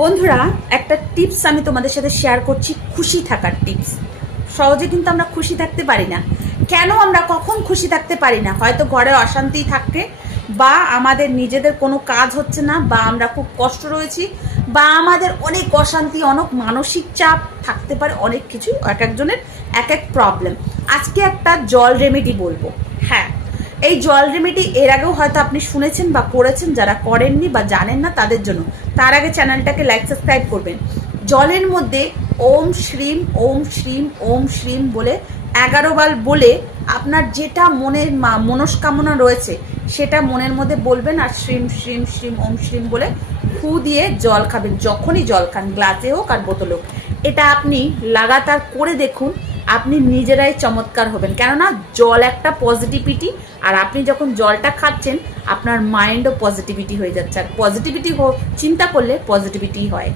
বন্ধুরা, একটা টিপস আমি তোমাদের সাথে শেয়ার করছি, খুশি থাকার টিপস। সহজে কিন্তু আমরা খুশি থাকতে পারি না। কেন আমরা কখন খুশি থাকতে পারি না? হয়তো ঘরে অশান্তি থাকে, বা আমাদের নিজেদের কোনো কাজ হচ্ছে না, বা আমরা খুব কষ্ট রয়েছি, বা আমাদের অনেক অশান্তি, অনেক মানসিক চাপ থাকতে পারে, অনেক কিছু, এক একজনের এক এক প্রবলেম। আজকে একটা জল রেমেডি বলবো। হ্যাঁ, এই জল রেমেডি এর আগেও হয়তো আপনি শুনেছেন বা করেছেন, যারা করেননি বা জানেন না তাদের জন্য। তার আগে চ্যানেলটাকে লাইক সাবস্ক্রাইব করবেন। জলের মধ্যে ওম শ্রীম ওম শ্রীম ওম শ্রীম বলে 11 বার বলে আপনার যেটা মনের মনস্কামনা রয়েছে সেটা মনের মধ্যে বলবেন, আর শ্রীম শ্রীম শ্রীম ওম শ্রীম বলে ফু দিয়ে জল খাবেন। যখনই জল খান, গ্লাসে হোক আর বোতলে হোক, এটা আপনি লাগাতার করে দেখুন। আপনি নিজেরাই চমৎকার হবেন, কেননা জল একটা পজিটিভিটি, আর আপনি যখন জলটা খাচ্ছেন আপনার মাইন্ডও পজিটিভিটি হয়ে যাচ্ছে, আর পজিটিভিটি চিন্তা করলে পজিটিভিটি হয়।